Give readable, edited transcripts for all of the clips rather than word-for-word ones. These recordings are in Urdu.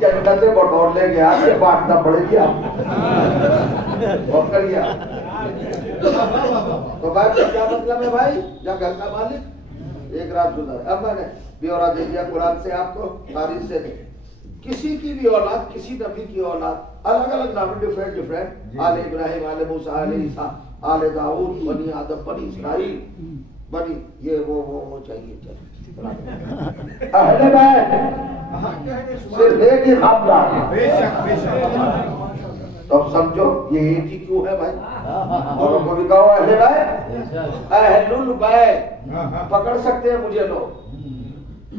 جنت بٹور لے گیا کہ بانٹنا پڑے گی آپ کر گیا. تو بھائی کیا مطلب ہے بھائی؟ یا گھر کا مالک ایک رات گزار. اب میں نے بیورا دے دیا قرآن سے آپ کو، تاریخ سے نہیں. کسی کی بھی اولاد، کسی نبی کی اولاد الگ الگ نام، ڈفرینٹ آل ابراہیم، آل موسیٰ، آل عیسیٰ، آل داؤد، بنی آدم، بنی اسرائیل، بنی یہ وہ چاہیے. اہل بیت صرف ایک ہی خاندان. تو اب سمجھو یہ ایک ہی کیوں ہے بھائی؟ اور کو بھی کہو اہل بیت، اہل البیت. پکڑ سکتے ہیں مجھے لوگ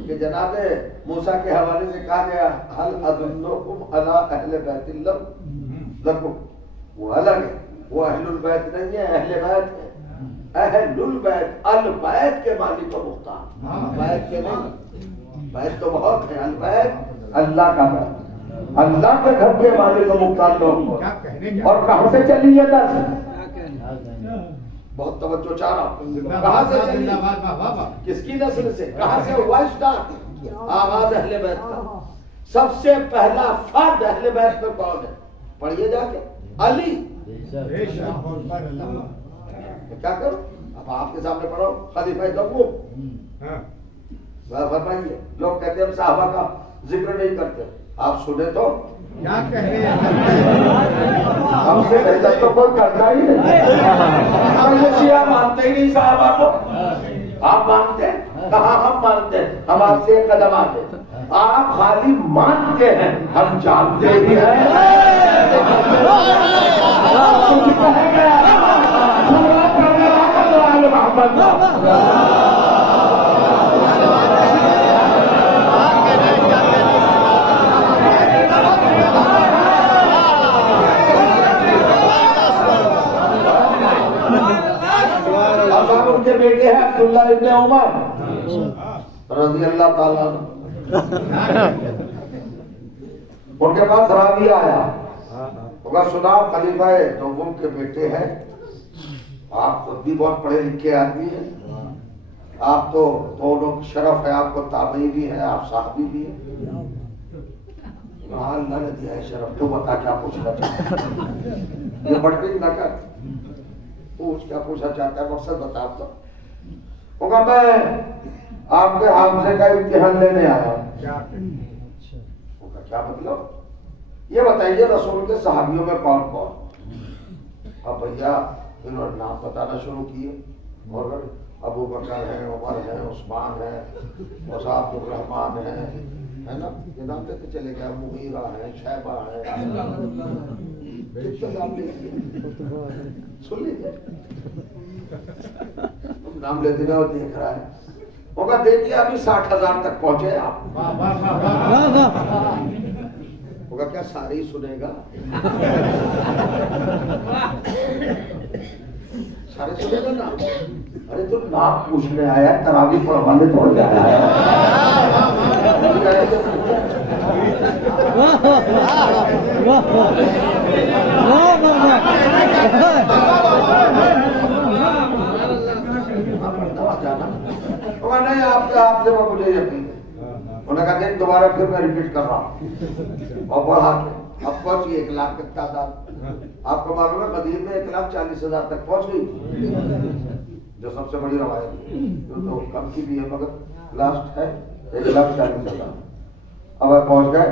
کہ جناب موسیٰ کے حوالے سے کہا گیا حل ادلکم علی اہل بیت لکم، وہ الگ ہے، وہ اہل البیت نہیں ہے، اہل بیت ہے. اہل البیت البیت کے مالک و مختار، بیت کے نہیں. بیت تو بہت ہے، البیت اللہ کا بیت، اللہ کے گھر کے مالک و مختار لوگ. اور کہاں سے چلی یہ نسل؟ بہت توجہ چاہ رہا ہوں. کہاں سے چلی؟ کس کی نسل سے؟ کہاں سے ہوا اسٹارٹ؟ آغاز اہل بیت کا. سب سے پہلا فرد اہل بیت میں کون ہے؟ پڑھیے جا کے علی. کیا کرو اب آپ کے سامنے پڑھو خلیفہ دوم. فرمائیے لوگ کہتے ہیں ہم صحابہ کا ذکر نہیں کرتے، آپ سنے تو کیا کہہ رہے ہیں؟ ہم سے بہتر تو کوئی کرتا ہی نہیں. شیعہ مانتے ہی نہیں صحابہ کو. آپ مانتے ہیں؟ کہاں ہم مانتے ہیں؟ ہم آپ سے ایک قدم آتے. آپ خالی مانتے ہیں، ہم جانتے بھی ہیں. ان کے بیٹے ہیں عبداللہ ابن عمر رضی اللہ تعالیٰ عنہ. ان کے پاس راوی آیا، ہوگا سنا خلیفہ دوم کے بیٹے ہیں، آپ خود بھی بہت پڑھے لکھے آدمی ہیں، آپ تو دونوں شرف ہے، آپ کو تابعی بھی ہے، آپ صحابی بھی ہیں. اللہ نے دیا ہے شرف، تو بتا کیا پوچھنا چاہتا ہے؟ یہ بڑھتی نہ کر پوچھ، کیا پوچھنا چاہتا ہے؟ مقصد بتا دو. ہوگا میں آپ کے حافظے کا امتحان لینے آیا. کیا مطلب؟ یہ بتائیے رسول کے صحابیوں میں کون کون؟ اب بھیا انہوں نے نام بتانا شروع کیے، اور ابو بکر ہے، عمر ہے، عثمان ہے، مصعب الرحمان ہے نا، یہ نام لیتے چلے گئے. مغیرہ ہے، شیبہ ہے، سن لیجیے نام لیتے گا. دیکھ رہا ہے ہوگا، دیکھیے ابھی 60,000 تک پہنچے آپ. ہوگا کیا سارے ہی سنے گا؟ سارے سنے گا نا؟ ارے تو نام پوچھنے آیا، تراویح پڑھوانے تھوڑی آیا ہے. نہیں آپ سے مجھے یقین ہے. انہوں نے کہا کہ دوبارہ پھر میں ریپیٹ کر رہا ہوں اور بڑھا کے اب پہنچی 1 لاکھ تک تعداد. آپ کو معلوم ہے مدینہ میں 1,40,000 تک پہنچ گئی، جو سب سے بڑی روایت ہے، تو کم کی بھی ہے مگر لاسٹ ہے 1,40,000. اب پہنچ گئے.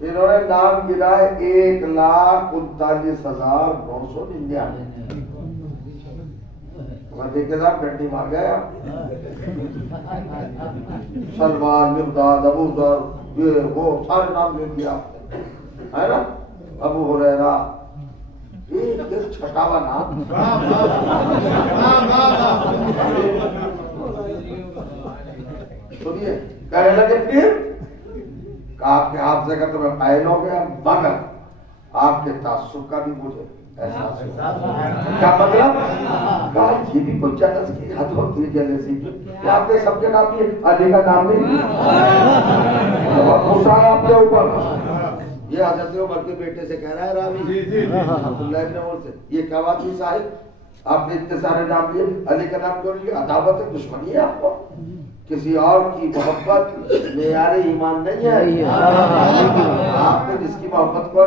انہوں نے نام گرائے 1,39,999. دیکھے صاحب ڈنڈی مار گیا. سلمان، مقداد، ابو ذر، یہ وہ سارے نام لے دیا ہے نا. ابو ہریرہ، ایک 6واں نام. سنیے کہنے لگے پھر آپ کے حافظے کا تمہیں قائل ہو گیا، مگر آپ کے تعصب کا بھی مجھے احساس ہوا. کیا مطلب؟ کہا یہ بھی کوئی چانس کی حد ہوتی ہے جیلسی. آپ کے سب کے نام بھی علی کا نام نہیں، غصہ آپ کے اوپر. یہ حضرت عمر کے بیٹے سے کہہ رہا ہے راوی عبداللہ ابن عمر سے، یہ کیا بات ہوئی صاحب؟ آپ نے اتنے سارے نام لیے، علی کا نام کیوں نہیں لیا؟ عداوت ہے، دشمنی ہے آپ کو؟ کسی اور کی محبت معیار ایمان نہیں ہے. آپ نے جس کی محبت کو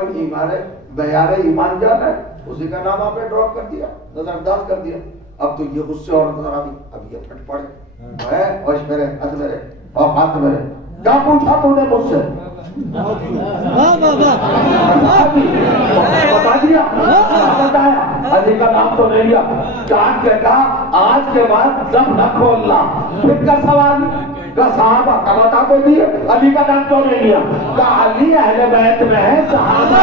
معیار ایمان جانا ہے اسی کا نام آپ نے ڈراپ کر دیا, نظر انداز کر دیا. اب تو یہ غصے اور نظر آ گئی, اب یہ پھٹ پڑے ہے وش میرے حد میرے اور ہاتھ میرے. کیا پوچھا تو نے مجھ سے؟ بتا دیا, بتایا, علی کا نام تو نہیں لیا. چاند کے کہا آج کے بعد جب نہ کھولنا. پھر کا سوال کا صحابہ کا بتا تو دیے, علی کا نام تو نہیں لیا. کہا علی اہل بیت میں ہے, صحابہ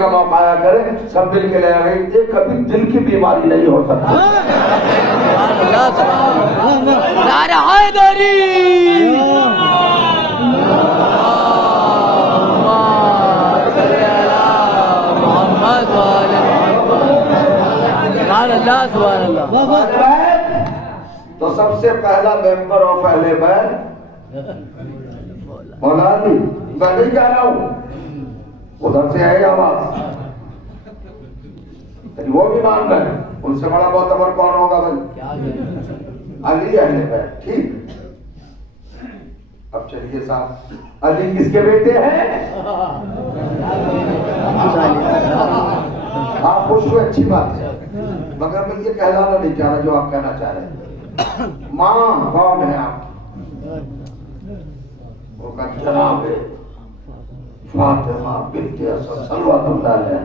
کا موقع آیا کرے سب دل کے لے آئے. یہ کبھی دل کی بیماری نہیں ہو سکتی. نعرہ حیدری محمد سبحان اللہ سبحان اللہ. تو سب سے پہلا ممبر آف اہل بیت مولا علی. میں نہیں کہہ رہا ہوں, ادھر سے ہے آواز, وہ بھی مان رہے. ان سے بڑا معتبر کون ہوگا بھائی؟ علی اہل بیت. ٹھیک, اب چلیے صاحب, علی کس کے بیٹے ہیں؟ آپ خوش ہوئے, اچھی بات ہے, مگر میں یہ کہلانا نہیں چاہ رہا جو آپ کہنا چاہ رہے ہیں. ماں کون ہے آپ کی؟ وہ کا جناب ہے فاطمہ بنت اسد صلوات اللہ علیہ.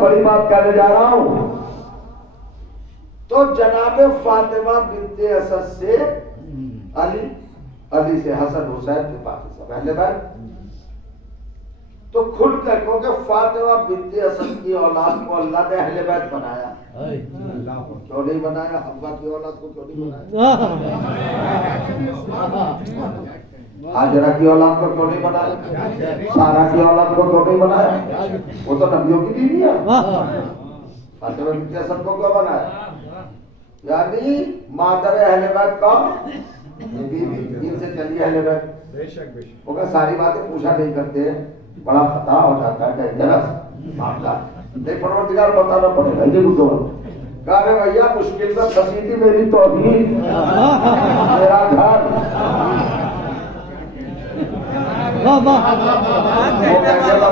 بڑی بات کہنے جا رہا ہوں. تو جناب فاطمہ بنت اسد سے علی, علی سے حسن حسین کے پاس سب اہل بیت. تو کھل کر کہو کہ فاطمہ بنت اسد کی اولاد کو اللہ نے اہل بیت بنایا. کیوں نہیں بنایا؟ ابا کی اولاد کو کیوں نہیں بنایا؟ ہاجرہ کی اولاد کو کیوں نہیں بنایا؟ سارا کی اولاد کو کیوں نہیں بنایا؟ وہ تو نبیوں کی بیوی ہے. فاطمہ بنت اسد کو کیوں بنایا؟ یعنی مادر اہل بیت کون؟ بیوی سے چلی اہل بیت. وہ کہ ساری باتیں پوچھا نہیں کرتے, بڑا خطا ہو جاتا ہے, ڈینجرس معاملہ. نہیں پروردگار بتانا پڑے گا. یہ تو کہا رہے بھیا مشکل میں پھنسی تھی میری توحید, میرا گھر.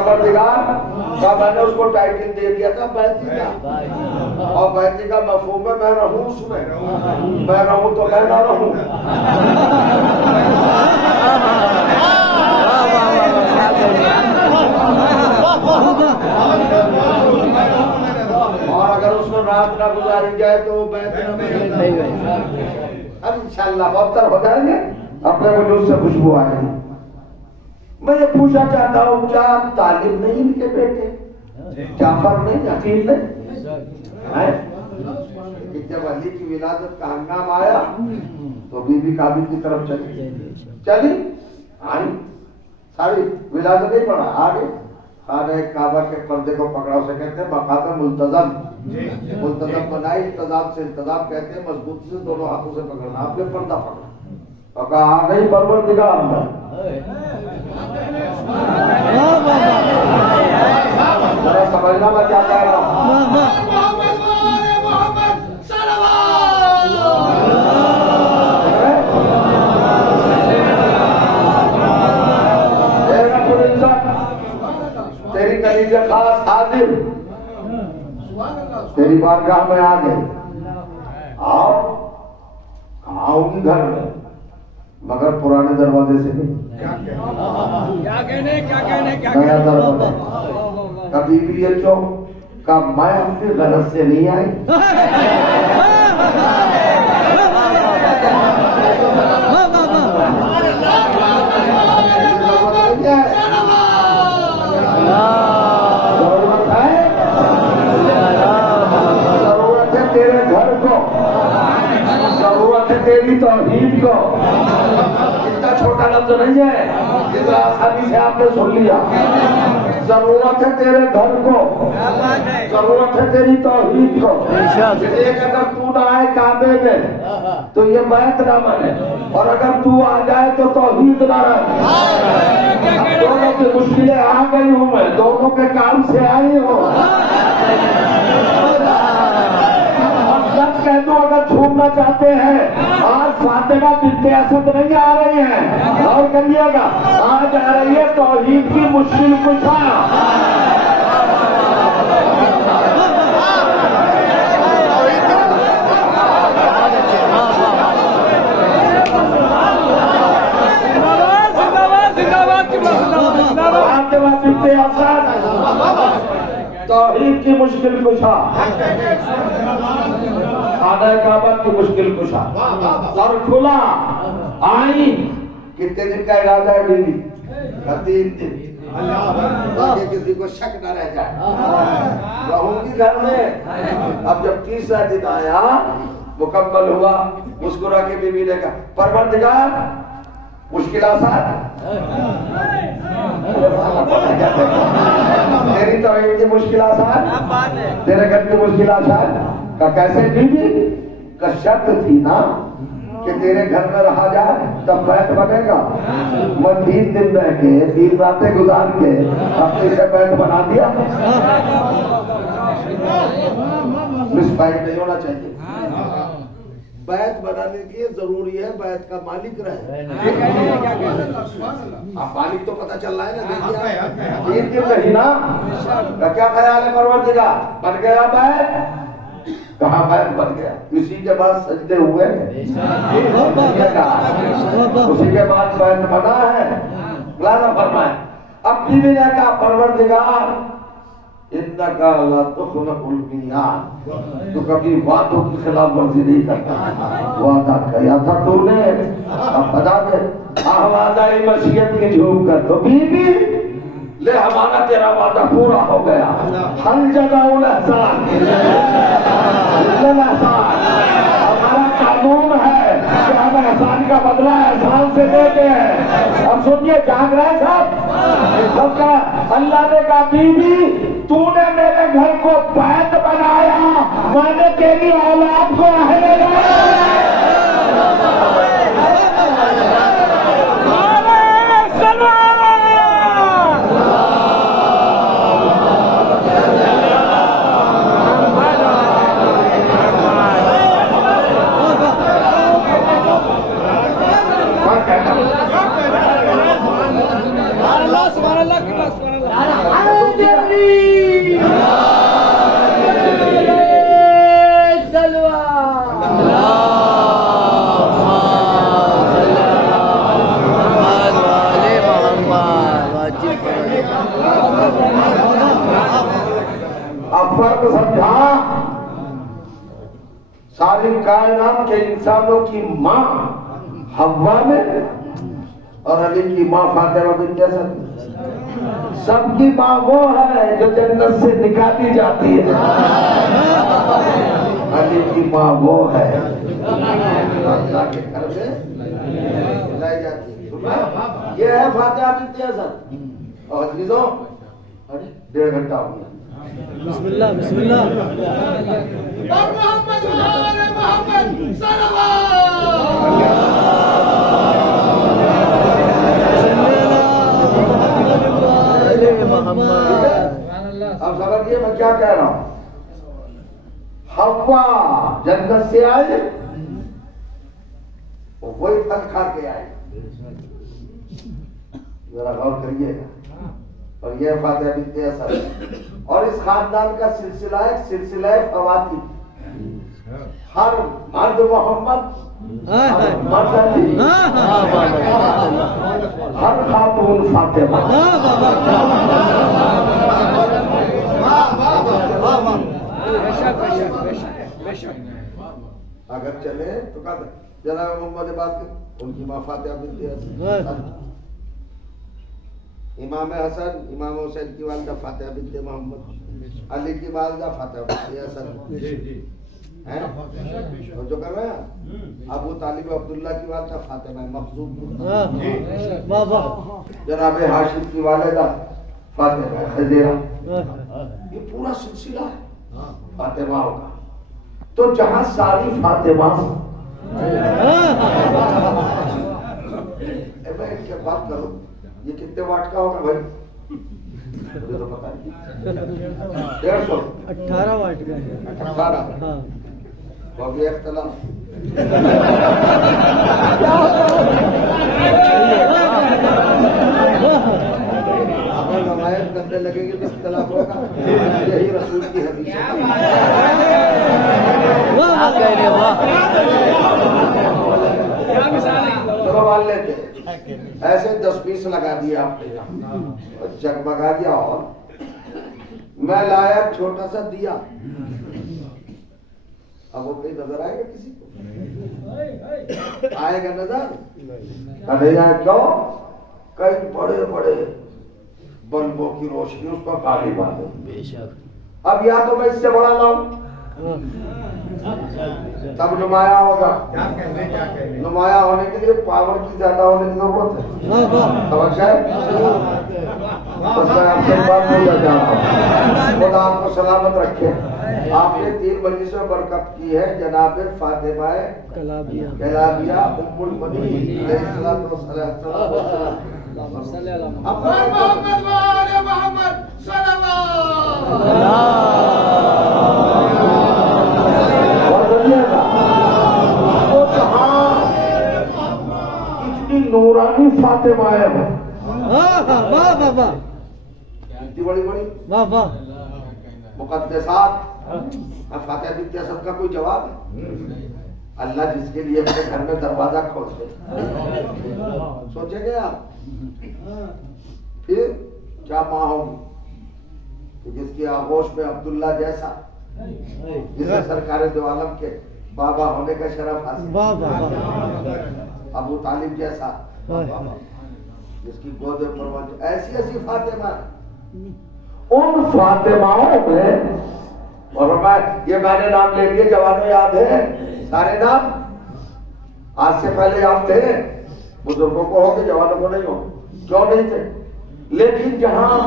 پروردگار میں نے اس کو ٹائٹل دے دیا تھا بیتی کا, اور بیتی کا مفہوم ہے میں رہوں اس میں, میں رہوں تو میں نہ رہوں. اور اگر اس میں رات نہ گزاری جائے تو بیت نہیں. اب انشاءاللہ بہتر ہو جائیں گے, اپنے وجود سے خوشبو آئے گی. میں یہ پوچھنا چاہتا ہوں, کیا آپ طالب نہیں ان کے بیٹے؟ جعفر نہیں, عقیل نہیں؟ جب علی کی ولادت کا ہنگام آیا تو بی بی کابل کی طرف چلی آئی, ساری ولادت نہیں پڑا, آگے خانہ کعبہ کے پردے کو پکڑا, اسے کہتے ہیں مقام ملتزم. ملتزم بنائی, انتظام سے انتظام کہتے ہیں, مضبوطی سے دونوں ہاتھوں سے پکڑنا. آپ نے پردہ پکڑا اور کہا آ گئی پروردگار میں. ذرا سمجھنا میں کیا کہہ رہا ہوں. تیری کلیجہ خاص حاضر, تیری بارگاہ میں آ گئے. آؤ آؤں گی گھر میں, مگر پرانے دروازے سے نہیں. نیا دروازہ. کبھی بھی یہ چوک کا میں اپنی غلط سے نہیں آئی. ضرورت ہے تیرے گھر کو کو. اتنا چھوٹا لفظ نہیں ہے جتنا آسانی سے آپ نے سن لیا. ضرورت ہے تیرے گھر کو, ضرورت ہے تیری توحید کو. ایک اگر تو نہ آئے کعبے میں تو یہ بیت نہ بنے, اور اگر تو آ جائے تو توحید نہ رہے. دونوں کی مشکلیں آ گئی ہوں میں, دونوں کے کام سے آئی ہوں. کہہ دو اگر چھوڑنا چاہتے ہیں, آج فاطمہ بنت اسد نہیں آ رہی ہیں, اور کریے گا آج آ رہی ہے توحید کی مشکل کشا. فاطمہ بنت اسد توحید کی مشکل کشا, خانہ کعبہ کی مشکل کشا. سر کھلا آئی. کتنے دن کا ارادہ ہے بیوی؟ 3 دن. تاکہ کسی کو شک نہ رہ جائے. رہوں گی گھر میں. اب جب 30واں دن آیا, مکمل ہوا, مسکرا کے بیوی نے کہا پروردگار مشکل آسان, تیری توحید کی مشکل آسان, تیرے گھر کی مشکل آسان. کہ کیسے بیوی؟ کہ شرط تھی نا کہ تیرے گھر میں رہا جائے تب بیت بنے گا. میں 3 دن رہ کے 3 راتیں گزار کے اپنے سے بیت بنا دیا. مس فائٹ نہیں ہونا چاہیے. بیت بنانے کے لیے ضروری ہے بیت کا مالک رہے. آپ مالک تو پتہ چل رہا ہے نا. 3 دن رہی نا. کیا خیال ہے پروردگار, بن گیا بیت؟ کہاں بیت بن گیا. اسی کے بعد سجدے ہوئے ہیں, اسی کے بعد بیت بنا ہے. مولانا فرمائے اب بیوی نے کہا پروردگار انک لا تخلف المیعاد, تو کبھی وعدوں کی خلاف ورزی نہیں کرتا. وعدہ کیا تھا تو نے, اب بتا دے. آواز آئی مشیت کی جھوم کر, تو بیوی لے ہمارا تیرا وعدہ پورا ہو گیا. ہر جگہ الاحسان ہمارا قانون ہے کہ ہم احسان کا بدلہ احسان سے دیتے ہیں. اب سنیے, جاگ رہے سب کا. اللہ نے کہا بیوی تو نے میرے گھر کو بیت بنایا, میں نے تیری اولاد کو اہل ساری کائنات کے انسانوں کی ماں حوا میں اور علی کی ماں فاطمہ بنت اسد. سب کی ماں وہ ہے جو جنت سے نکالی جاتی ہے. علی کی ماں وہ ہے اللہ کے گھر میں لائی جاتی ہے. یہ ہے فاطمہ بنت اسد. اور عزیزوں 1.5 گھنٹہ ہو گیا. بسم اللہ بسم اللہ. محمد محمد صلی اللہ. اب سمجھیے میں کیا کہہ رہا ہوں. حوا جنت سے آئے, وہی پھل کھا کے آئے. ذرا غور کریے گا. اور یہ فاطمہ بنت اسد, اور اس خاندان کا سلسلہ ایک سلسلہ خواتین. ہر مرد محمد, مرد علی, ہر خاتون فاطمہ. اگر چلے تو کہا جناب محمد بات کریں, ان کی ماں فاطمہ بنت اسد. امام حسن امام حسین کی والدہ فاطمہ بنت محمد, علی کی والدہ فاطمہ بنت اسد. جو کر رہے ہیں ابو طالب عبداللہ کی والدہ فاطمہ مخزوم، جناب ہاشم کی والدہ فاطمہ خزیرہ، یہ پورا سلسلہ ہے فاطمہ کا. تو جہاں ساری فاطمہ میں ان کے بات کروں یہ کتنے واٹ کا ہوگا بھائی؟ مجھے تو پتا نہیں. 150 18 واٹ کا ہے. 18 وہ بھی اختلاف. اگر روایت کرنے لگے گی تو اختلاف ہوگا. یہی رسول کی حدیث ہے. چلو مان لیتے ایسے 10-20 لگا دیا آپ نے جگمگا دیا. اور میں لایا چھوٹا سا دیا. اب وہ کہیں نظر آئے گا کسی کو؟ آئے گا نظر؟ کیوں؟ کئی بڑے بڑے بلبوں کی روشنی اس پر کالی بات ہے. اب یا تو میں اس سے بڑا لاؤں تب نمایاں ہوگا. نمایاں ہونے کے لیے پاور کی زیادہ ہونے کی ضرورت ہے. سمجھ گئے؟ خدا آپ کو سلامت رکھے. آپ نے 3 مجلس میں برکت کی ہے. جناب فاطمہ کلابیہ ام المؤمنین علیہ الصلوۃ والسلام. محمد وآل محمد صلوات. اتنی نورانی فاطمہ ہے. اتنی بڑی بڑی مقدسات. فاتحہ بنت اسد کا کوئی جواب ہے؟ اللہ جس کے لیے اپنے گھر میں دروازہ کھولتے. سوچیں گے آپ پھر کیا ماں ہوگی کہ جس کی آغوش میں عبداللہ جیسا جسے سرکار دو عالم کے بابا ہونے کا شرف حاصل، ابو طالب جیسا جس کی گود پرور. ایسی ایسی فاطمہ. ان فاطماؤں میں اور یہ میں نے نام لے لیے. جوانوں یاد ہے سارے نام؟ آج سے پہلے یاد تھے؟ بزرگوں کو ہو کہ جوانوں کو نہیں ہو؟ کیوں نہیں تھے؟ لیکن جہاں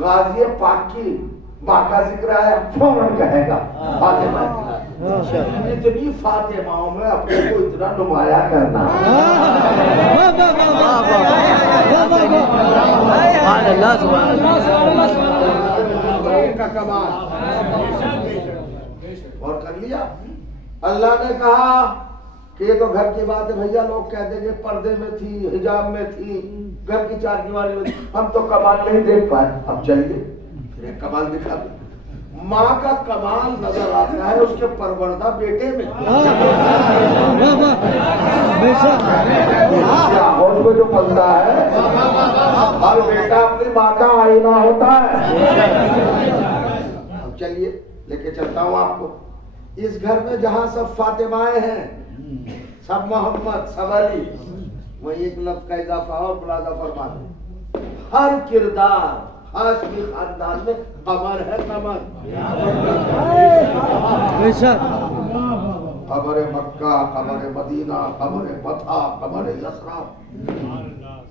غازی پاک کی ماں کا ذکر ہے فوراً کہے گا فاطمہ. اتنی فاطماؤں میں اپنے کو اتنا نمایاں کرنا کا کمال. اور کر لیا. اللہ نے کہا کہ یہ تو گھر کی بات ہے بھیا. لوگ کہتے ہیں کہ پردے میں تھی، حجاب میں تھی، گھر کی 4 دیواری میں تھی. ہم تو کمال نہیں دیکھ پائے. اب چلیے پھر ایک کمال دکھا دیں. ماں کا کمال نظر آتا ہے اس کے پروردہ بیٹے میں. اور کو جو پلتا ہے ہر بیٹا اپنی ماں کا آئینہ ہوتا ہے. اب چلیے لے کے چلتا ہوں آپ کو. اس گھر میں جہاں سب فاطمائیں ہیں، سب محمد، سب علی، وہی ایک لفظ کا اضافہ اور ملازہ فرما دیں. ہر کردار ہاشمی خاندان میں قمر ہے. قمر قمر مکہ، قمر مدینہ، قمر فتح، قمر یسرا،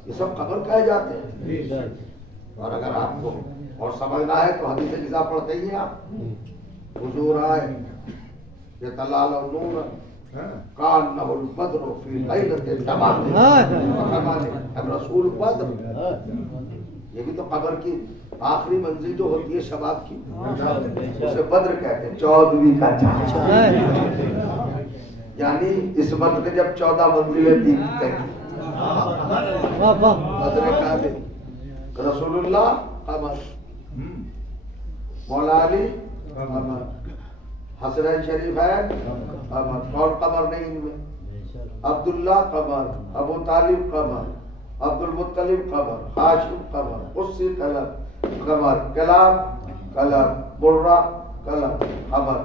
یہ سب قمر کہے جاتے ہیں. اور اگر آپ کو اور سمجھنا ہے تو حدیث جزا پڑھتے ہی ہیں آپ. حضور آئے یتلال نور کانہ البدر فی لیلۃ تمام. ہم رسول بدر. یہ بھی تو قبر کی آخری منزل جو ہوتی ہے شباب کی، اسے بدر کہتے ہیں. 14ویں کا چاند. یعنی اس مرد نے جب 14 منزلیں دی بدر کامل. رسول اللہ قمر، مولا علی قمر، حسنین شریفین قمر. اور قمر نہیں ان میں. عبداللہ قمر، ابو طالب قمر، عبد المطلب قمر، ہاشم قمر، قصی قلم قمر، کلاب قلم، برہ قلم قمر،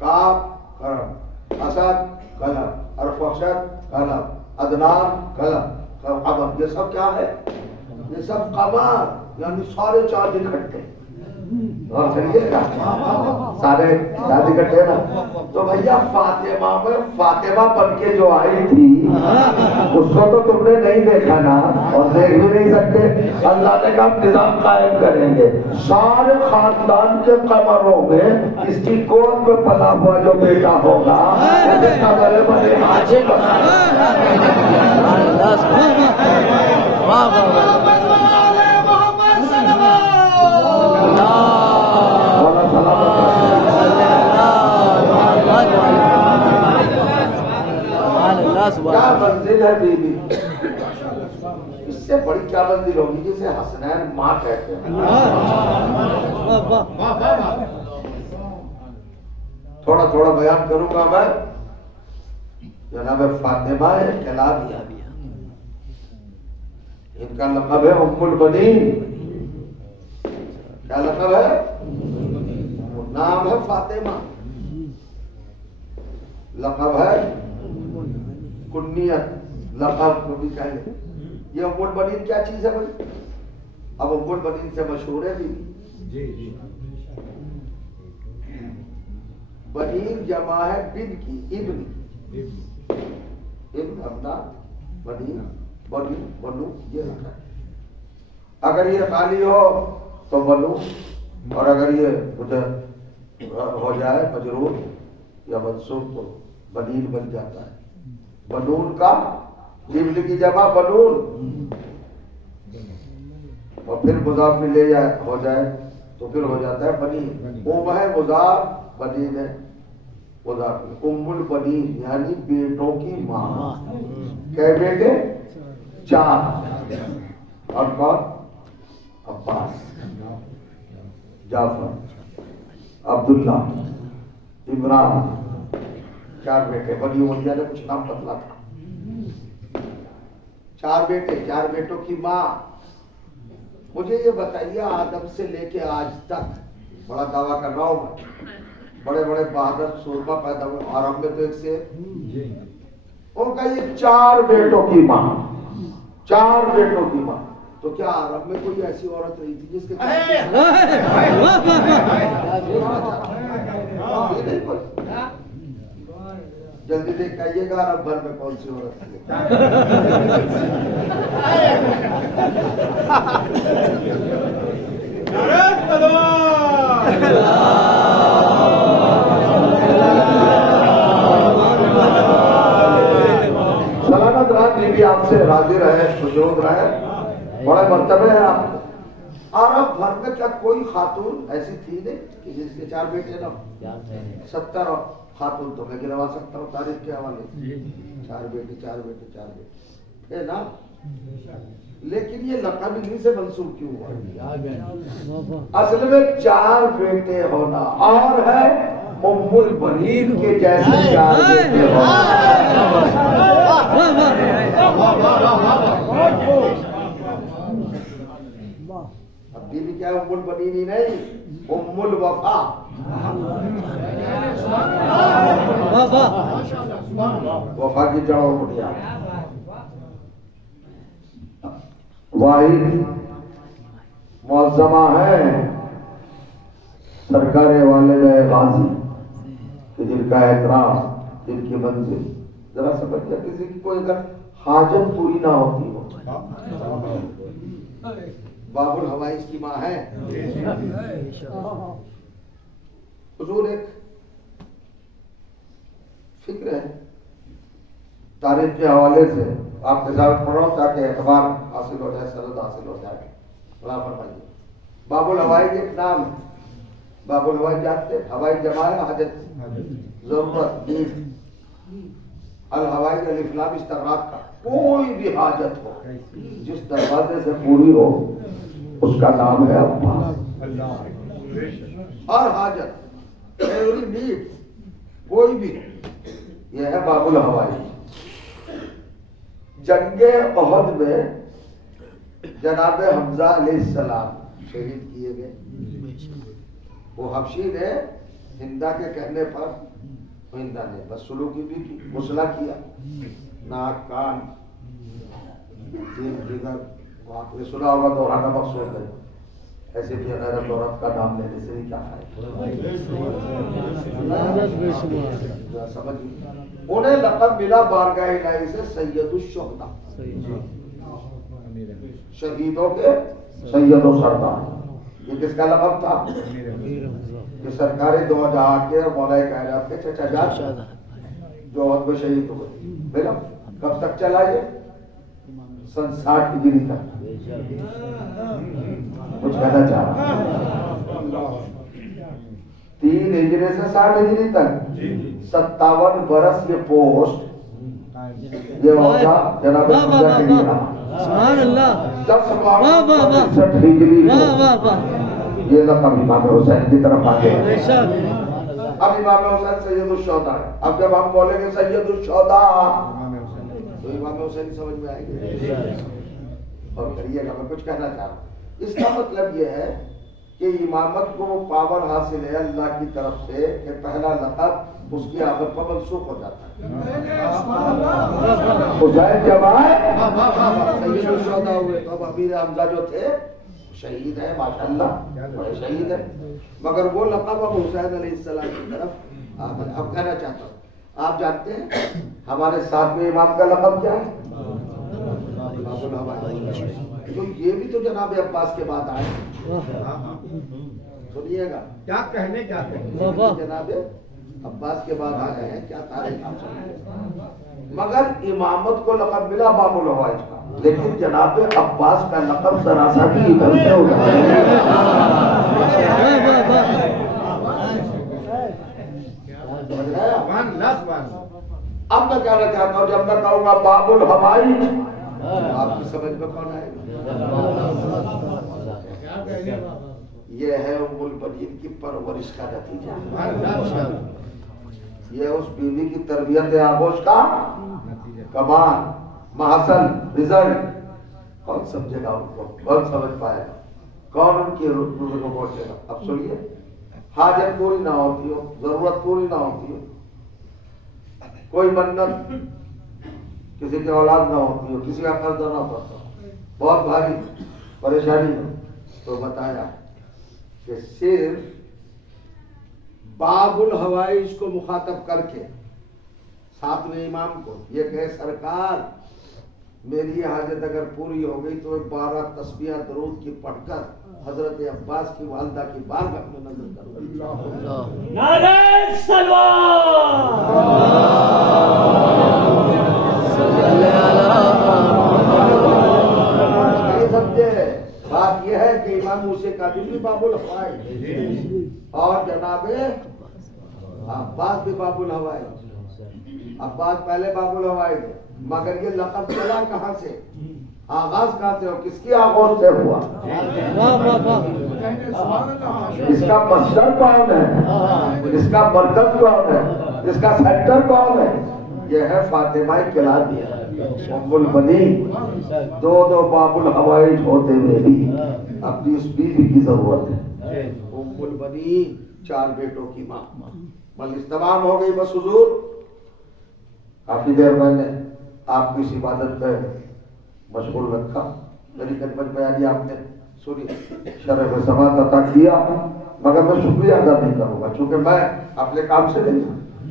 کعب قلم، اسد قلم، ارفخشد قلم، عدنان قلم قمر. یہ سب کیا ہے؟ یہ سب قمر یعنی سارے چاند اکٹھے. اور کریے گا سارے شادی کرتے نا. تو بھیا فاطمہ میں فاطمہ بن کے جو آئی تھی اس کو تو تم نے نہیں دیکھا نا اور دیکھ بھی نہیں سکتے. اللہ نے کہا نظام قائم کریں گے, سارے خاندان کے قمروں میں اس کی گود میں پلا ہوا جو بیٹا ہوگا بڑے بڑے حاجی بنا. کیا منزل ہے بیوی, اس سے بڑی کیا منزل ہوگی جسے حسنین ماں کہتے ہیں. تھوڑا تھوڑا بیان کروں گا میں. جناب فاطمہ کلابیہ, ان کا لقب ہے ام البنین. کیا لقب ہے؟ نام ہے فاطمہ, لقب ہے کنیت, لقب کو بھی کہیں گے. یہ ام البنین کیا چیز ہے بھائی؟ اب ام البنین سے مشہور ہے بیوی. بنین جمع ہے بن کی, ابن کی, ابن اپنا, بنین بنی بنو یہ رکھا ہے. اگر یہ خالی ہو تو بنو, اور اگر یہ ہو جائے مجرور یا منصوب تو بنین بن جاتا ہے. بنون کا ابن کی جمع بنون, اور پھر مضاف لے جائے ہو جائے تو پھر ہو جاتا ہے بنین. ام ہے مضاف, بنین ہے مضاف. ام البنین یعنی بیٹوں کی ماں. کئے بیٹے؟ 4. اور کون؟ عباس, جعفر, عبداللہ, عمران. 4 بیٹے. بنی امیہ نے کچھ نام بدلا تھا. 4 بیٹے, 4 بیٹوں کی ماں. مجھے یہ بتائیے آدم سے لے کے آج تک, بڑا دعویٰ کر رہا ہوں میں, بڑے بڑے بہادر سورما پیدا ہوئے عرب میں تو ایک سے ان کا یہ 4 بیٹوں کی ماں, 4 بیٹوں کی ماں. تو کیا عرب میں کوئی ایسی عورت رہی تھی جس کے جلدی دیکھ کے آئیے گا عرب بھر میں کون سی عورت تھی. سلامت رات بیوی آپ سے راضی رہے, موجود رہے, بڑے مرتبے ہیں آپ. عرب بھر میں کیا کوئی خاتون ایسی تھی نہیں کہ جس کے 4 بیٹے نہ ہو؟ 70 خاتون تو میں گنوا سکتا ہوں تاریخ کے حوالے سے. 4 بیٹے 4 بیٹے 4 بیٹے ہے نا. لیکن یہ لقب انہیں سے منسوب کیوں ہوا؟ اصل میں 4 بیٹے ہونا اور ہے ام البنین کے جیسے 4 بیٹے ہونا. اب بیوی کیا ام البنین ہی نہیں, ام الوفا. وفا کی جڑوں بڑھیا. واحد معظمہ ہے سرکار والد غازی کہ جن کا احترام, جن کی منزل ذرا سمجھ کر کسی کی کوئی اگر حاجت پوری نہ ہوتی ہو. باب الحوائج کی ماں ہے. حضور ایک فکر ہے تاریخ کے حوالے سے آپ کے ساتھ پڑھو تاکہ اعتبار حاصل ہو جائے, سند حاصل ہو جائے. بڑا فرمائیے. باب الحوائج ایک نام ہے. باب الحوائج جانتے ہیں, ہوائی جمع ہے حاجت, ضرورت, نیڈ. الحوائج الف لام استغراق کا, کوئی بھی حاجت ہو جس دروازے سے پوری ہو اس کا نام ہے عباس. اور حاجت ایوری نیڈ کوئی بھی, یہ ہے باب الحوائج. جنگ احد میں جناب حمزہ علیہ السلام شہید کیے گئے. وہ حبشی نے ہندا کے کہنے پر, ہندا نے بس سلوکی بھی کی, غسلہ کیا, ناک کان دل جگر, آپ نے سنا ہوگا دہرانا مقصود ہے. ایسے بھی غیرت عورت کا نام لینے سے بھی کیا ہے سمجھیے. انہیں لقب ملا بارگاہ الہی سے سید الشہداء، شہیدوں کے سید و سردار. یہ کس کا لقب تھا؟ یہ سرکار دو جہاں کے مولا کائنات کے چچا جان جو عہد میں شہید ہوئے. بیگم کب تک چلا یہ؟ سن 60 ہجری تک. کچھ کہنا چاہ رہا 3 ہجری سے 60 ہجری تک 57 برس یہ پوسٹ یہ ہوتا جناب خدا کے لیے رہا. سبحان اللہ. 10 ہجری یہ لقب امام حسین کی طرف آگے. اب امام حسین سید الشہداء ہے. اب جب ہم بولیں گے سید الشہداء تو امام حسین سمجھ میں آئے گی. اور کریے گا میں کچھ کہنا چاہ رہا ہوں. اس کا مطلب یہ ہے کہ امامت کو وہ پاور حاصل ہے اللہ کی طرف سے کہ پہلا لقب اس کی آمد پر منسوخ ہو جاتا ہے. حسین جب آئے سید الشہداء ہوئے تو اب امیر حمزہ جو تھے شہید ہے ماشاءاللہ بڑے شہید ہے، مگر وہ لقب اب حسین علیہ السلام کی طرف آمد. اب کہنا چاہتا ہوں آپ جانتے ہیں ہمارے 7ویں امام کا لقب کیا ہے؟ تو یہ بھی تو جناب عباس کے بعد آئے. سنیے گا کیا کہنے چاہتے ہیں جناب عباس کے بعد آئے ہیں کیا تاریخ آپ سنیے. مگر امامت کو لقب ملا باب الحوائج کا، لیکن جناب عباس کا لقب ذرا سا بھی ادھر سے ہوتا ہے. اب میں کہنا چاہتا ہوں جب میں کہوں گا باب الحوائج آپ کی سمجھ میں کون آئے گا؟ یہ ہے ام البنین کی پرورش کا نتیجہ. یہ اس بیوی کی تربیت آغوش کا کمال محسن رزلٹ. کون سمجھے گا ان کو؟ کون سمجھ پائے گا؟ کون ان کی روح کو پہنچے گا؟ اب سنیے، حاجت پوری نہ ہوتی ہو، ضرورت پوری نہ ہوتی ہو، کوئی منت کسی کی اولاد نہ ہوتی ہو، کسی کا قرض نہ پڑتا ہو، بہت بھاری پریشانی ہو، تو بتایا کہ صرف باب الحوائج کو مخاطب کر کے 7ویں امام کو یہ کہے سرکار میری یہ حاجت اگر پوری ہو گئی تو 12 تسبیح درود کی پڑھ کر حضرت عباس کی والدہ کی بارگاہ میں نظر کرو. نعرہ سمجھے بات یہ ہے کہ امام موسیٰ کاظم بھی باب الحوائج اور جناب عباس بھی باب الحوائج. عباس پہلے باب الحوائج ہے، مگر یہ لقب چلا کہاں سے، آغاز کہاں سے اور کس کی آغاز سے ہوا؟ اس کا مصدر کون ہے، اس کا مرکز کون ہے، اس کا سینٹر کون ہے؟ یہ ہے فاطمہ کلابیہ ام البنین. 2 باب الحوائج ہوتے ہوئے بھی اپنی اس بیوی کی ضرورت ہے. ام البنین 4 بیٹوں کی ماں. مجلس تمام ہو گئی. بس حضور کافی دیر میں نے آپ کی اس عبادت پہ مشغول رکھا. میری خدمت بیانی آپ نے سنی، شرف سماعت عطا کیا، مگر میں شکریہ ادا نہیں کروں گا چونکہ میں اپنے کام سے نہیں،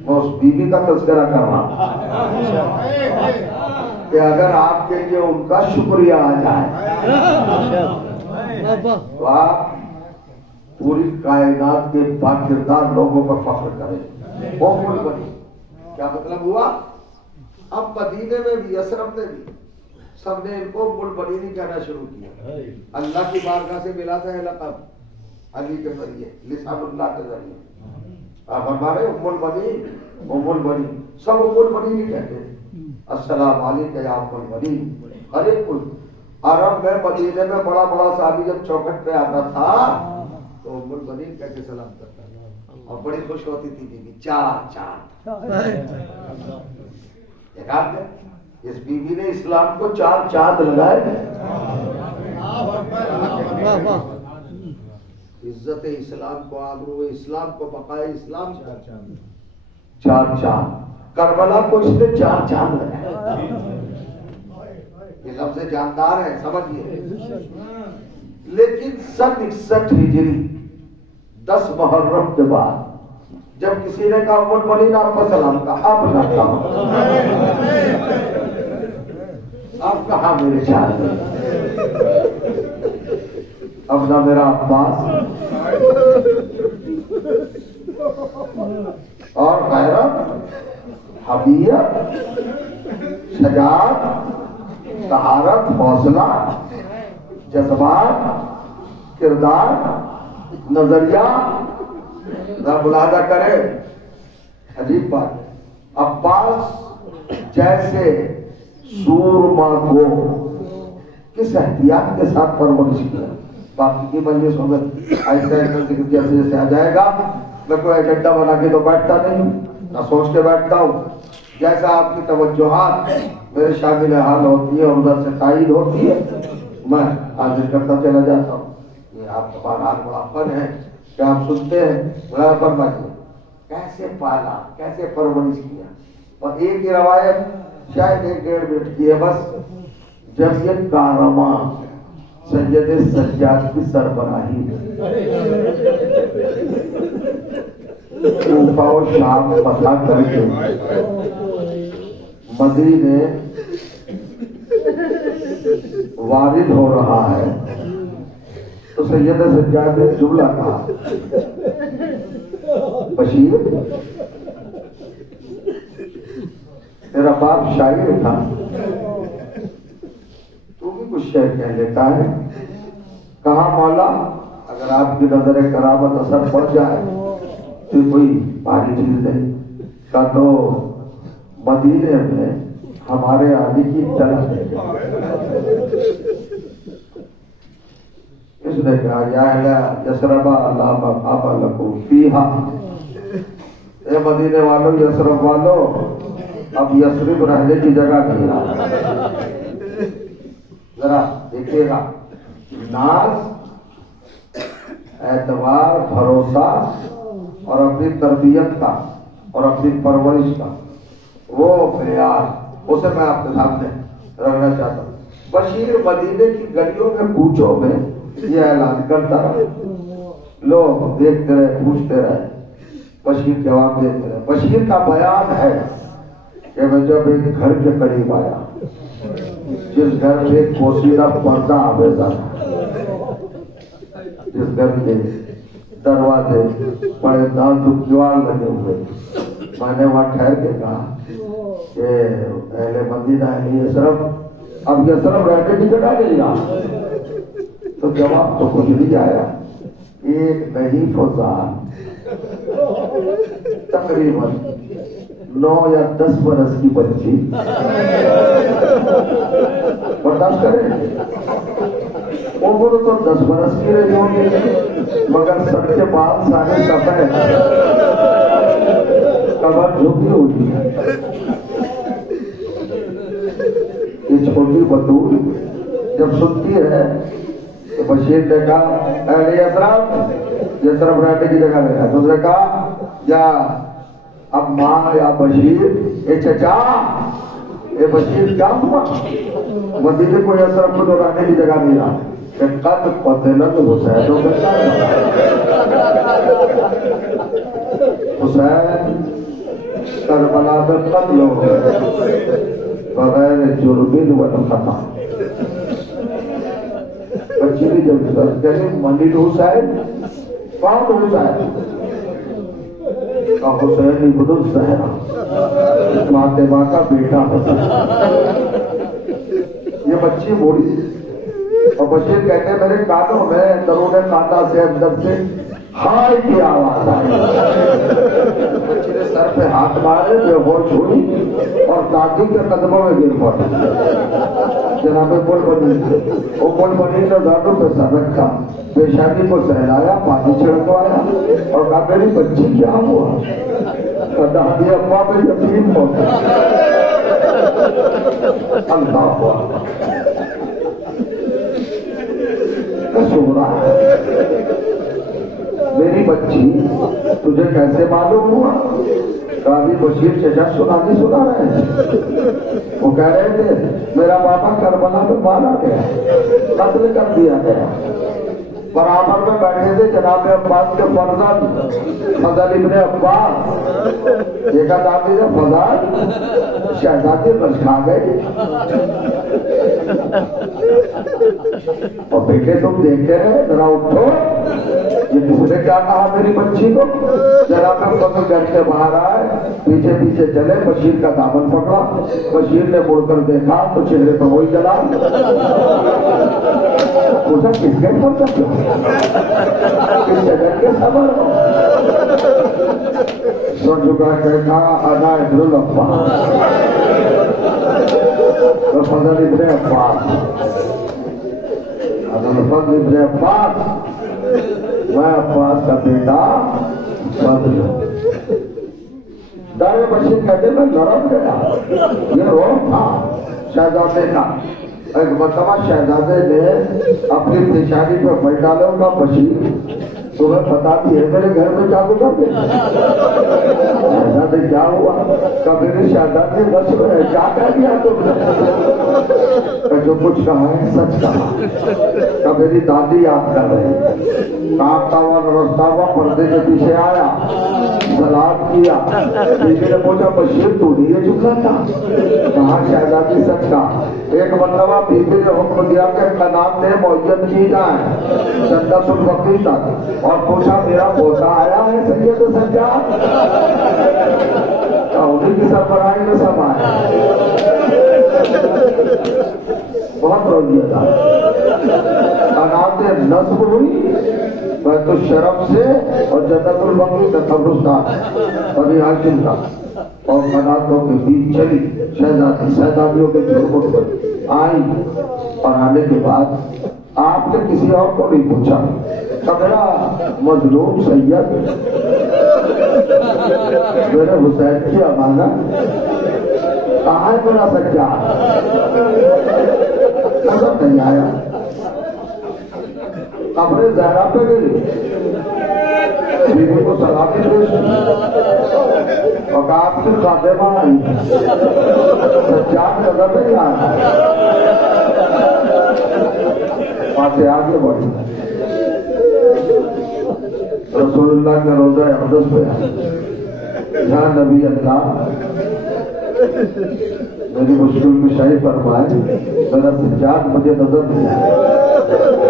میں اس بیوی کا تذکرہ کر رہا ہوں کہ اگر آپ کے لیے ان کا شکریہ آ جائے تو آپ پوری کائنات کے باکردار لوگوں پر فخر کریں. ام البنین کیا مطلب ہوا؟ اب مدینے میں بھی یثرب میں بھی سب نے ان کو ام البنین ہی کہنا شروع کیا. اللہ کی بارگاہ سے ملا تھا یہ لقب علی کے ذریعے، لسان اللہ کے ذریعے. آپ ہمارے ام البنین سب ام البنین ہی کہتے ہیں. السلام علیکم یا ام البنین. ارے عرب میں مدینے میں بڑا صحابی جب چوکھٹ پہ آتا تھا تو ام البنین کہہ کے سلام کرتا تھا اور بڑی خوش ہوتی تھی بیوی. 4 چاند اس بیوی نے اسلام کو 4 چاند لگائے. عزت اسلام کو، آبرو اسلام کو، بقائے اسلام 4 چاند. کربلا کو اس نے 4 چاند لگائے. یہ لفظ جاندار ہے، سمجھیے لیکن 61 ہجری 10 محرم کے بعد جب کسی نے کہا امن بنی آپ کو سلام کہا اب نہ کہا اب کہاں میرے شاہ اب نہ میرا عباس اور غیرت حمیت شجاعت طہارت حوصلہ جذبات کردار نظریہ ملاحظہ کرے. عجیب بات. عباس جیسے سورما کو کس احتیاط کے ساتھ پرورش کیا. باقی کی مجلسوں میں ایسا ذکر جیسے جیسے آ جائے گا میں کوئی ایجنڈا بنا کے تو بیٹھتا نہیں نہ سوچ کے بیٹھتا ہوں. جیسا آپ کی توجہات میرے شامل حال ہوتی ہے اور ادھر سے تائید ہوتی ہے میں حاضر کرتا چلا جاتا ہوں. یہ آپ کا بہرحال بڑا فن ہے کہ آپ سنتے ہیں بڑا فرمائیے کیسے پالا کیسے پرورش کیا. اور ایک ہی روایت شاید 1.5 منٹ کی ہے بس. جب یہ کارواں سید سجاد کی سربراہی کوفہ و شام فتح کر کے مدینے وارد ہو رہا ہے تو سید سجاد نے جملہ کہا بشیر تیرا باپ شاعر تھا تو بھی کچھ شعر کہہ لیتا ہے. کہا مولا اگر آپ کی نظر کرامت اثر پڑ جائے تو کوئی بھاری چیز نہیں کا تو مدینے میں ہمارے آدھی کی طلب ہے. اس نے کہا یا یسربا لا مقام لکم فیہا اے مدینے والو یسرب والو اب یسرب رہنے کی جگہ نہیں رہا. ذرا دیکھیے گا ناز اعتبار بھروسہ اور اپنی تربیت کا اور اپنی پرورش کا وہ معیار اسے میں آپ کے سامنے رکھنا چاہتا ہوں. بشیر مدینے کی گلیوں میں کوچوں میں یہ اعلان کرتا رہا. لوگ دیکھتے رہے پوچھتے رہے بشیر جواب دیتے رہے. بشیر کا بیان ہے کہ میں جب ایک گھر کے قریب آیا جس گھر میں ایک پوشیدہ پردہ آویزہ تھا جس گھر کے دروازے بڑے نازک دیوار لگے ہوئے میں نے وہاں ٹھہر کے کہا کہ اہل مدینہ اہل یثرب اب یثرب رہنے کی جگہ نہیں رہا. تو جواب تو کچھ نہیں آیا. ایک نہیں فضان تقریباً 9 یا 10 برس کی بچی برداشت کرے عمر تو 10 برس کی رہی ہوگی مگر سب کے بعد سارے سفید کمر جھکی ہوگی. یہ چھوٹی بطول جب سنتی ہے تو بشیر نے کہا اہل یثرب یثرب رہنے کی جگہ نہیں ہے. تو اس نے کہا یا اب ماں یا بشیر اے چچا اے بشیر کیا ہوا مدینے کو یثرب کو تو رہنے کی جگہ نہیں رہا کہ قد قتلت حسین حسین کربلا میں قتل ہو گئے بغیر جرم و خطا. بچی بھی جب کہتے منیل حسین کون حسین کا حسین ابن الزہرا فاطمہ کا بیٹا حسین. یہ بچی بولی اور بشیر کہتے ہیں میرے کانوں میں درون کانٹا سے اندر سے ہائے کی آواز آئی. بچی نے سر پہ ہاتھ مارے بے ہوش ہوئی اور دادی کے قدموں میں گر پڑی. جناب بول بنی وہ بول بنی نے دادوں پہ سر رکھا پیشانی کو سہلایا پانی چھڑکوایا اور کہا میری بچی کیا ہوا. دادی ابا میں یتیم ہو گیا. اللہ ہوا سو رہا ہے میری بچی تجھے کیسے معلوم ہوا. کبھی بشیر چچا سنا نہیں سنا رہے ہیں. وہ کہہ رہے تھے میرا بابا کربلا میں مارا گیا قتل کر دیا گیا برابر میں بیٹھے تھے جناب عباس کے فرزند فضل ابن عباس، ایک آدمی نے فضل شہزادی بچ کھا گئے اور بیٹے تم دیکھتے رہے، ذرا اٹھو، یہ کس نے کیا کہا میری بچی کو؟ جناب فضل گھر سے باہر آئے، پیچھے پیچھے چلے، بشیر کا دامن پکڑا، بشیر نے مڑ کر دیکھا تو چہرے پہ وہی جلا، پوچھا کس کے سب کس جگہ کے خبر ہو؟ سن چکا کہ کہا انا ابن العباس، تو فضل ابن عباس، فضل ابن عباس، میں عباس کا بیٹا فضل ہوں۔ دار بشیر کہتے میں نرم گیا، یہ روح تھا شہزادے کا۔ ایک مرتبہ شہزادے نے اپنی پیشانی پہ پھل ڈالے، ان کا بشیر تمہیں پتا بھی ہے میرے گھر میں جادو کر دے؟ شہزادے کیا ہوا؟ کبھی نہیں شہزادے بس میں ہے، کیا کہہ دیا تم نے؟ جو کچھ کہا ہے سچ کہا۔ کبھی میری دادی یاد کر رہی، کانپتا ہوا رستا ہوا پردے کے پیچھے آیا، سلام کیا، بیوی نے پوچھا بشیر تو نہیں یہ جھکا تھا؟ کہاں شہزادی سچ کا۔ ایک مرتبہ بیوی نے حکم دیا کہ قنات نے معین کی جائے جنت البقیع تک، اور پوچھا میرا پوتا آیا ہے سید سجاد؟ انہیں کی سربراہی میں سب آئے، بہت رویہ تھا۔ قنات نصب ہوئی بیت الشرف سے اور جنت البقیع کا قبرستان بنی ہاشم کا، اور قناتوں کے بیچ چلی شہزادیوں کے جھرمٹ پر آئی، اور آنے کے بعد آپ نے کسی اور کو نہیں پوچھا کہ میرا مظلوم سید میرے حسین کی امانت کہاں ہے؟ میرا سجاد نظر نہیں آیا۔ قبر زہرا پہ گئی، بیوی کو سلامی پیش کی اور کہا آپ کی خاتمہ آئی، سجاد نظر نہیں آیا۔ وہاں سے آگے بڑھی، رسول اللہ کا روضہ اقدس پہ جہاں نبی اللہ میری مشکل میں شاہی فرمائے، میرا سجاد مجھے نظر نہیں آیا۔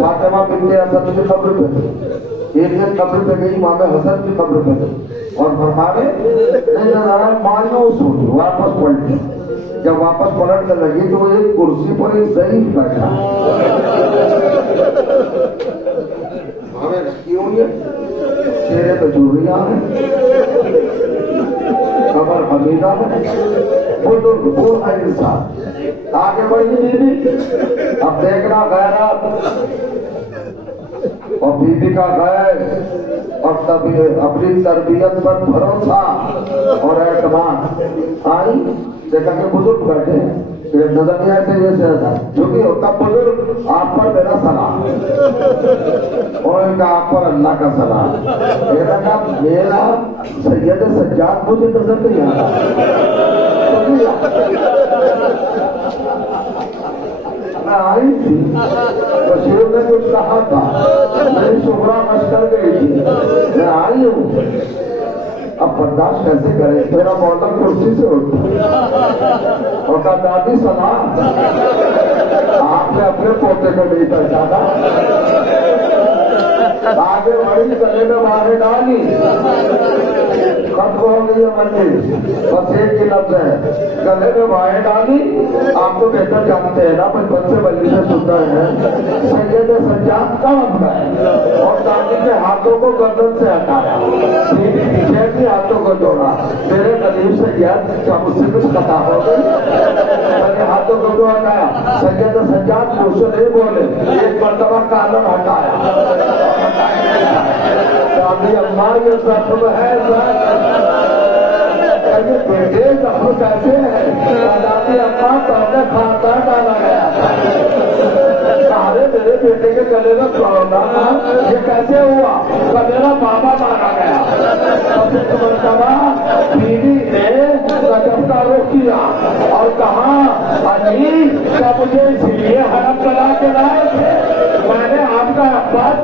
فاطمہ بنت اسد کی قبر پہ تھی، ایک قبر پہ گئی، امام حسن کی قبر پہ تھی، اور فرمانے نہیں نظر آیا، مایوس ہوئی، واپس پلٹی۔ جب واپس پلٹنے لگی تو ایک کرسی پر ایک ضعیف بیٹھا، ہمیں کیوں یہ چہرے پہ چوریاں ہیں، قبر حمیدہ ہے، بزرگ بوڑھا انسان آگے بڑھی بیوی، اب دیکھنا غیرت اور بیوی کا غیر اور اپنی تربیت پر بھروسہ اور اعتماد آئی۔ دیکھا کہ بزرگ بیٹھے نظر نہیں آئے تھے، یہ شہزاد جو کہ ہوتا بزرگ آپ پر میرا سلام، اور ان کا آپ پر اللہ کا سلام۔ میرا سید سجاد مجھے نظر نہیں آ رہا، میں آئی تھی، بشیر نے کچھ کہا تھا، میری شہرا مشکل گئی تھی، میں آئی ہوں، اب برداشت کیسے کرے؟ میرا مولا کرسی سے اٹھا اور کہا دادی سلام، آپ نے اپنے پوتے کو نہیں پہچانا؟ آگے بڑی گلے میں باہر ڈالی، ختم ہو گئی ہے منزل، بس ایک ہی لفظ ہے، گلے میں باہر ڈالی۔ آپ تو بہتر جانتے ہیں نا، بچپن سے بلی سے سنتا ہے، سید سجاد کا مسئلہ ہے، اور دادی کے ہاتھوں کو گردن سے ہٹایا، پیچھے بھی ہاتھوں کو جوڑا، میرے قریب سے گیا کیا مجھ سے کچھ خطا ہو گئی؟ میں نے ہاتھوں کو جو ہٹایا، سید سجاد مجھ سے نہیں بولے، ایک مرتبہ کالر ہٹایا، دادی اللہ یہ زخم ہے، بیٹے زخم کیسے ہے؟ دادی اللہ تمہیں خاندان ڈالا گیا تھا، میرے بیٹے کے گلے میں پڑونا تھا، یہ کیسے ہوا؟ میرا بابا مارا گیا۔ ایک مرتبہ بیوی نے رجب کا رخ کیا اور کہا علی کیا مجھے اس لیے حرم چلا کے لائے تھے؟ میں نے آپ کا اخبار